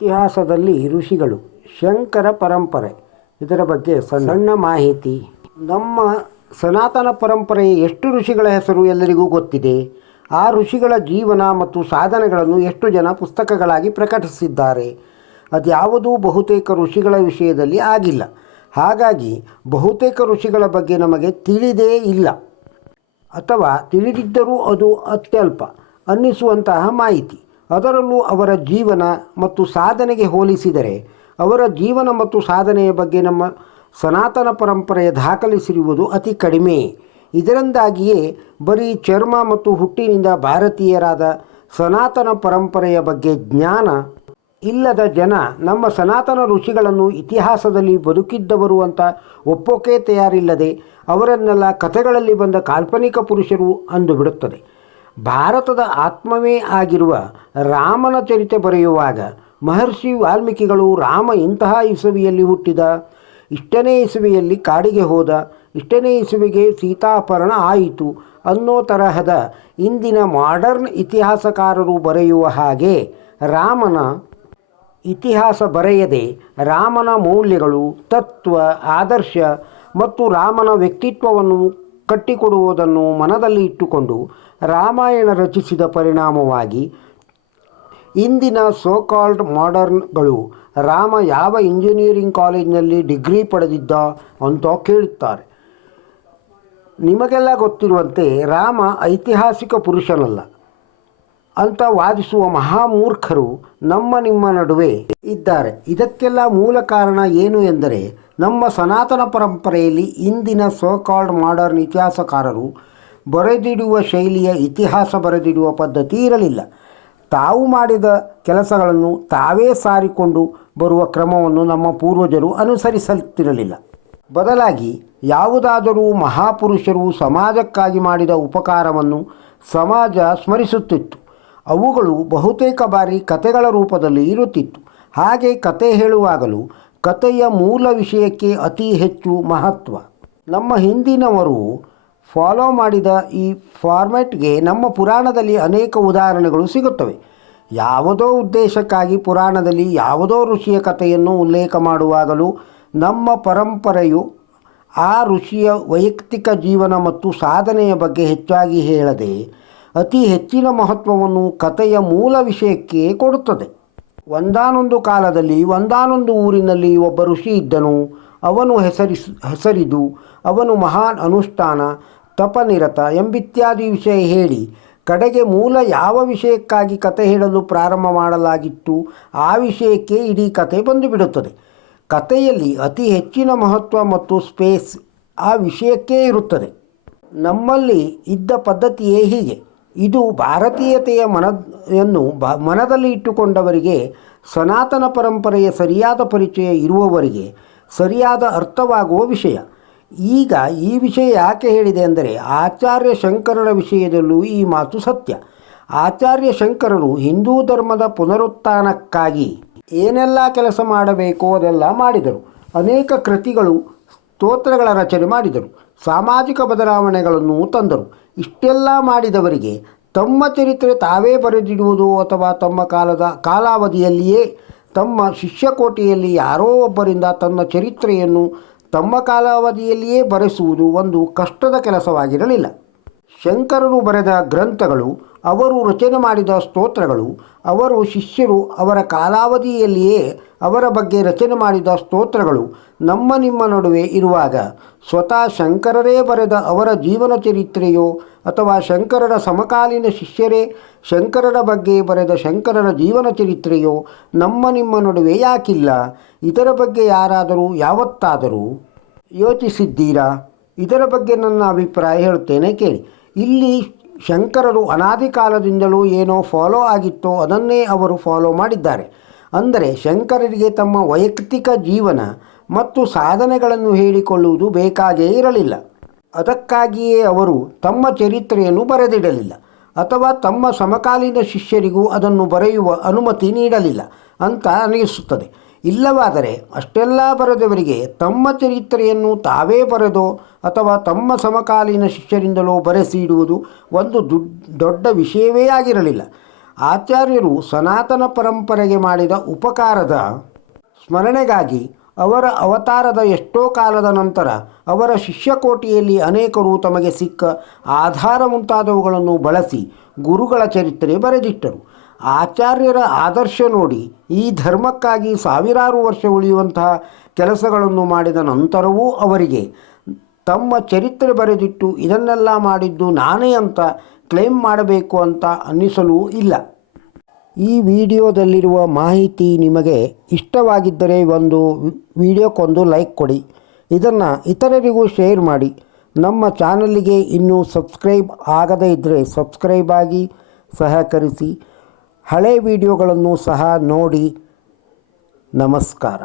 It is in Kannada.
ಇತಿಹಾಸದಲ್ಲಿ ಋಷಿಗಳು, ಶಂಕರ ಪರಂಪರೆ, ಇದರ ಬಗ್ಗೆ ಸಣ್ಣ ಮಾಹಿತಿ. ನಮ್ಮ ಸನಾತನ ಪರಂಪರೆಯ ಎಷ್ಟು ಋಷಿಗಳ ಹೆಸರು ಎಲ್ಲರಿಗೂ ಗೊತ್ತಿದೆ. ಆ ಋಷಿಗಳ ಜೀವನ ಮತ್ತು ಸಾಧನೆಗಳನ್ನು ಎಷ್ಟು ಜನ ಪುಸ್ತಕಗಳಾಗಿ ಪ್ರಕಟಿಸಿದ್ದಾರೆ. ಅದ್ಯಾವುದೂ ಬಹುತೇಕ ಋಷಿಗಳ ವಿಷಯದಲ್ಲಿ ಆಗಿಲ್ಲ. ಹಾಗಾಗಿ ಬಹುತೇಕ ಋಷಿಗಳ ಬಗ್ಗೆ ನಮಗೆ ತಿಳಿದೇ ಇಲ್ಲ, ಅಥವಾ ತಿಳಿದಿದ್ದರೂ ಅದು ಅತ್ಯಲ್ಪ ಅನ್ನಿಸುವಂತಹ ಮಾಹಿತಿ. ಅದರಲ್ಲೂ ಅವರ ಜೀವನ ಮತ್ತು ಸಾಧನೆಗೆ ಹೋಲಿಸಿದರೆ ಅವರ ಜೀವನ ಮತ್ತು ಸಾಧನೆಯ ಬಗ್ಗೆ ನಮ್ಮ ಸನಾತನ ಪರಂಪರೆಯ ದಾಖಲಿಸಿರುವುದು ಅತಿ ಕಡಿಮೆ. ಇದರಿಂದಾಗಿಯೇ ಬರೀ ಚರ್ಮ ಮತ್ತು ಹುಟ್ಟಿನಿಂದ ಭಾರತೀಯರಾದ ಸನಾತನ ಪರಂಪರೆಯ ಬಗ್ಗೆ ಜ್ಞಾನ ಇಲ್ಲದ ಜನ ನಮ್ಮ ಸನಾತನ ಋಷಿಗಳನ್ನು ಇತಿಹಾಸದಲ್ಲಿ ಬದುಕಿದ್ದವರು ಅಂತ ಒಪ್ಪೋಕೆ ತಯಾರಿಲ್ಲದೆ ಅವರನ್ನೆಲ್ಲ ಕಥೆಗಳಲ್ಲಿ ಬಂದ ಕಾಲ್ಪನಿಕ ಪುರುಷರು ಅಂದು ಬಿಡುತ್ತದೆ. ಭಾರತದ ಆತ್ಮವೇ ಆಗಿರುವ ರಾಮನ ಚರಿತೆ ಬರೆಯುವಾಗ ಮಹರ್ಷಿ ವಾಲ್ಮೀಕಿಗಳು ರಾಮ ಇಂತಹ ಇಸವಿಯಲ್ಲಿ ಹುಟ್ಟಿದ, ಇಷ್ಟನೇ ಇಸವಿಯಲ್ಲಿ ಕಾಡಿಗೆ ಹೋದ, ಇಷ್ಟನೇ ಇಸವಿಗೆ ಸೀತಾಪಹರಣ ಆಯಿತು ಅನ್ನೋ ತರಹದ ಇಂದಿನ ಮಾಡರ್ನ್ ಇತಿಹಾಸಕಾರರು ಬರೆಯುವ ಹಾಗೆ ರಾಮನ ಇತಿಹಾಸ ಬರೆಯದೆ ರಾಮನ ಮೌಲ್ಯಗಳು, ತತ್ವ, ಆದರ್ಶ ಮತ್ತು ರಾಮನ ವ್ಯಕ್ತಿತ್ವವನ್ನು ಕಟ್ಟಿಕೊಡುವುದನ್ನು ಮನದಲ್ಲಿ ಇಟ್ಟುಕೊಂಡು ರಾಮಾಯಣ ರಚಿಸಿದ ಪರಿಣಾಮವಾಗಿ ಇಂದಿನ ಸೋಕಾಲ್ಡ್ ಮಾಡರ್ನ್ಗಳು ರಾಮ ಯಾವ ಇಂಜಿನಿಯರಿಂಗ್ ಕಾಲೇಜಿನಲ್ಲಿ ಡಿಗ್ರಿ ಪಡೆದಿದ್ದ ಅಂತ ಕೇಳುತ್ತಾರೆ. ನಿಮಗೆಲ್ಲ ಗೊತ್ತಿರುವಂತೆ ರಾಮ ಐತಿಹಾಸಿಕ ಪುರುಷನಲ್ಲ ಅಂತ ವಾದಿಸುವ ಮಹಾಮೂರ್ಖರು ನಿಮ್ಮ ನಡುವೆ ಇದ್ದಾರೆ. ಇದಕ್ಕೆಲ್ಲ ಮೂಲ ಕಾರಣ ಏನು ಎಂದರೆ ನಮ್ಮ ಸನಾತನ ಪರಂಪರೆಯಲ್ಲಿ ಇಂದಿನ ಸೋಕಾಲ್ಡ್ ಮಾಡರ್ನ್ ಇತಿಹಾಸಕಾರರು ಬರೆದಿಡುವ ಶೈಲಿಯ ಇತಿಹಾಸ ಬರೆದಿಡುವ ಪದ್ಧತಿ ಇರಲಿಲ್ಲ. ತಾವು ಮಾಡಿದ ಕೆಲಸಗಳನ್ನು ತಾವೇ ಸಾರಿಕೊಂಡು ಬರುವ ಕ್ರಮವನ್ನು ನಮ್ಮ ಪೂರ್ವಜರು ಅನುಸರಿಸುತ್ತಿರಲಿಲ್ಲ. ಬದಲಾಗಿ ಯಾವುದಾದರೂ ಮಹಾಪುರುಷರು ಸಮಾಜಕ್ಕಾಗಿ ಮಾಡಿದ ಉಪಕಾರವನ್ನು ಸಮಾಜ ಸ್ಮರಿಸುತ್ತಿತ್ತು. ಅವುಗಳು ಬಹುತೇಕ ಬಾರಿ ಕಥೆಗಳ ರೂಪದಲ್ಲಿ ಇರುತ್ತಿತ್ತು. ಹಾಗೆ ಕತೆ ಹೇಳುವಾಗಲೂ ಕಥೆಯ ಮೂಲ ವಿಷಯಕ್ಕೆ ಅತಿ ಹೆಚ್ಚು ಮಹತ್ವ. ನಮ್ಮ ಹಿಂದಿನವರು ಫಾಲೋ ಮಾಡಿದ ಈ ಫಾರ್ಮ್ಯಾಟ್ಗೆ ನಮ್ಮ ಪುರಾಣದಲ್ಲಿ ಅನೇಕ ಉದಾಹರಣೆಗಳು ಸಿಗುತ್ತವೆ. ಯಾವುದೋ ಉದ್ದೇಶಕ್ಕಾಗಿ ಪುರಾಣದಲ್ಲಿ ಯಾವುದೋ ಋಷಿಯ ಕಥೆಯನ್ನು ಉಲ್ಲೇಖ ಮಾಡುವಾಗಲೂ ನಮ್ಮ ಪರಂಪರೆಯು ಆ ಋಷಿಯ ವೈಯಕ್ತಿಕ ಜೀವನ ಮತ್ತು ಸಾಧನೆಯ ಬಗ್ಗೆ ಹೆಚ್ಚಾಗಿ ಹೇಳದೆ ಅತಿ ಹೆಚ್ಚಿನ ಮಹತ್ವವನ್ನು ಕಥೆಯ ಮೂಲ ವಿಷಯಕ್ಕೆ ಕೊಡುತ್ತದೆ. ಒಂದಾನೊಂದು ಕಾಲದಲ್ಲಿ ಒಂದಾನೊಂದು ಊರಿನಲ್ಲಿ ಒಬ್ಬ ಋಷಿ ಇದ್ದನು. ಅವನು ಹೆಸರಿದು ಅವನು ಮಹಾನ್ ಅನುಷ್ಠಾನ, ತಪನಿರತ ಎಂಬಿತ್ಯಾದಿ ವಿಷಯ ಹೇಳಿ ಕಡೆಗೆ ಮೂಲ ಯಾವ ವಿಷಯಕ್ಕಾಗಿ ಕತೆ ಹೇಳಲು ಪ್ರಾರಂಭ ಮಾಡಲಾಗಿತ್ತು ಆ ವಿಷಯಕ್ಕೆ ಇಡೀ ಕತೆ ಬಂದುಬಿಡುತ್ತದೆ. ಕಥೆಯಲ್ಲಿ ಅತಿ ಹೆಚ್ಚಿನ ಮಹತ್ವ ಮತ್ತು ಸ್ಪೇಸ್ ಆ ವಿಷಯಕ್ಕೇ ಇರುತ್ತದೆ. ನಮ್ಮಲ್ಲಿ ಇದ್ದ ಪದ್ಧತಿಯೇ ಹೀಗೆ. ಇದು ಭಾರತೀಯತೆಯ ಮನದಲ್ಲಿ ಇಟ್ಟುಕೊಂಡವರಿಗೆ, ಸನಾತನ ಪರಂಪರೆಯ ಸರಿಯಾದ ಪರಿಚಯ ಇರುವವರಿಗೆ ಸರಿಯಾದ ಅರ್ಥವಾಗುವ ವಿಷಯ. ಈಗ ಈ ವಿಷಯ ಯಾಕೆ ಹೇಳಿದೆ ಅಂದರೆ ಆಚಾರ್ಯ ಶಂಕರರ ವಿಷಯದಲ್ಲೂ ಈ ಮಾತು ಸತ್ಯ. ಆಚಾರ್ಯ ಶಂಕರರು ಹಿಂದೂ ಧರ್ಮದ ಪುನರುತ್ಥಾನಕ್ಕಾಗಿ ಏನೆಲ್ಲ ಕೆಲಸ ಮಾಡಬೇಕೋ ಅದೆಲ್ಲ ಮಾಡಿದರು. ಅನೇಕ ಕೃತಿಗಳು, ಸ್ತೋತ್ರಗಳ ರಚನೆ ಮಾಡಿದರು. ಸಾಮಾಜಿಕ ಬದಲಾವಣೆಗಳನ್ನು ತಂದರು. ಇಷ್ಟೆಲ್ಲ ಮಾಡಿದವರಿಗೆ ತಮ್ಮ ಚರಿತ್ರೆ ತಾವೇ ಬರೆದಿಡುವುದು ಅಥವಾ ತಮ್ಮ ಕಾಲಾವಧಿಯಲ್ಲಿಯೇ ತಮ್ಮ ಶಿಷ್ಯಕೋಟೆಯಲ್ಲಿ ಯಾರೋ ಒಬ್ಬರಿಂದ ತನ್ನ ಚರಿತ್ರೆಯನ್ನು ತಮ್ಮ ಕಾಲಾವಧಿಯಲ್ಲಿಯೇ ಬರೆಸುವುದು ಒಂದು ಕಷ್ಟದ ಕೆಲಸವಾಗಿರಲಿಲ್ಲ. ಶಂಕರರು ಬರೆದ ಗ್ರಂಥಗಳು, ಅವರು ರಚನೆ ಮಾಡಿದ ಸ್ತೋತ್ರಗಳು, ಅವರು ಶಿಷ್ಯರು ಅವರ ಕಾಲಾವಧಿಯಲ್ಲಿಯೇ ಅವರ ಬಗ್ಗೆ ರಚನೆ ಮಾಡಿದ ಸ್ತೋತ್ರಗಳು ನಿಮ್ಮ ನಡುವೆ ಇರುವಾಗ ಸ್ವತಃ ಶಂಕರರೇ ಬರೆದ ಅವರ ಜೀವನ ಚರಿತ್ರೆಯೋ ಅಥವಾ ಶಂಕರರ ಸಮಕಾಲೀನ ಶಿಷ್ಯರೇ ಶಂಕರರ ಬಗ್ಗೆ ಬರೆದ ಶಂಕರರ ಜೀವನ ಚರಿತ್ರೆಯೋ ನಿಮ್ಮ ನಡುವೆ ಯಾಕಿಲ್ಲ? ಇದರ ಬಗ್ಗೆ ಯಾರಾದರೂ ಯಾವತ್ತಾದರೂ ಯೋಚಿಸಿದ್ದೀರಾ? ಇದರ ಬಗ್ಗೆ ನನ್ನ ಅಭಿಪ್ರಾಯ ಹೇಳುತ್ತೇನೆ ಕೇಳಿ. ಇಲ್ಲಿ ಶಂಕರರು ಅನಾದಿ ಕಾಲದಿಂದಲೂ ಏನೋ ಫಾಲೋ ಆಗಿತ್ತೋ ಅದನ್ನೇ ಅವರು ಫಾಲೋ ಮಾಡಿದ್ದಾರೆ. ಅಂದರೆ ಶಂಕರರಿಗೆ ತಮ್ಮ ವೈಯಕ್ತಿಕ ಜೀವನ ಮತ್ತು ಸಾಧನೆಗಳನ್ನು ಹೇಳಿಕೊಳ್ಳುವುದು ಬೇಕಾಗೇ ಇರಲಿಲ್ಲ. ಅದಕ್ಕಾಗಿಯೇ ಅವರು ತಮ್ಮ ಚರಿತ್ರೆಯನ್ನು ಬರೆದಿಡಲಿಲ್ಲ ಅಥವಾ ತಮ್ಮ ಸಮಕಾಲೀನ ಶಿಷ್ಯರಿಗೂ ಅದನ್ನು ಬರೆಯುವ ಅನುಮತಿ ನೀಡಲಿಲ್ಲ ಅಂತ ಅನಿಸುತ್ತದೆ. ಇಲ್ಲವಾದರೆ ಅಷ್ಟೆಲ್ಲ ಬರೆದವರಿಗೆ ತಮ್ಮ ಚರಿತ್ರೆಯನ್ನು ತಾವೇ ಬರೆದೋ ಅಥವಾ ತಮ್ಮ ಸಮಕಾಲೀನ ಶಿಷ್ಯರಿಂದಲೋ ಬರೆಸಿಡುವುದು ಒಂದು ದೊಡ್ಡ ವಿಷಯವೇ ಆಗಿರಲಿಲ್ಲ. ಆಚಾರ್ಯರು ಸನಾತನ ಪರಂಪರೆಗೆ ಮಾಡಿದ ಉಪಕಾರದ ಸ್ಮರಣೆಗಾಗಿ ಅವರ ಅವತಾರದ ಎಷ್ಟೋ ಕಾಲದ ನಂತರ ಅವರ ಶಿಷ್ಯಕೋಟಿಯಲ್ಲಿ ಅನೇಕರು ತಮಗೆ ಸಿಕ್ಕ ಆಧಾರ ಮುಂತಾದವುಗಳನ್ನು ಬಳಸಿ ಗುರುಗಳ ಚರಿತ್ರೆ ಬರೆದಿಟ್ಟರು. ಆಚಾರ್ಯರ ಆದರ್ಶ ನೋಡಿ ಈ ಧರ್ಮಕ್ಕಾಗಿ ಸಾವಿರಾರು ವರ್ಷ ಉಳಿಯುವಂತಹ ಕೆಲಸಗಳನ್ನು ಮಾಡಿದ ನಂತರವೂ ಅವರಿಗೆ ತಮ್ಮ ಚರಿತ್ರೆ ಬರೆದಿಟ್ಟು ಇದನ್ನೆಲ್ಲ ಮಾಡಿದ್ದು ನಾನೇ ಅಂತ ಕ್ಲೇಮ್ ಮಾಡಬೇಕು ಅಂತ ಅನ್ನಿಸಲೂ ಇಲ್ಲ. ಈ ವಿಡಿಯೋದಲ್ಲಿರುವ ಮಾಹಿತಿ ನಿಮಗೆ ಇಷ್ಟವಾಗಿದ್ದರೆ ಒಂದು ವಿಡಿಯೋಕ್ಕೊಂದು ಲೈಕ್ ಕೊಡಿ. ಇದನ್ನು ಇತರರಿಗೂ ಶೇರ್ ಮಾಡಿ. ನಮ್ಮ ಚಾನಲಿಗೆ ಇನ್ನೂ ಸಬ್ಸ್ಕ್ರೈಬ್ ಆಗದೇ ಇದ್ದರೆ ಸಬ್ಸ್ಕ್ರೈಬ್ ಆಗಿ ಸಹಕರಿಸಿ. ಹಳೆ ವಿಡಿಯೋಗಳನ್ನು ಸಹ ನೋಡಿ. ನಮಸ್ಕಾರ.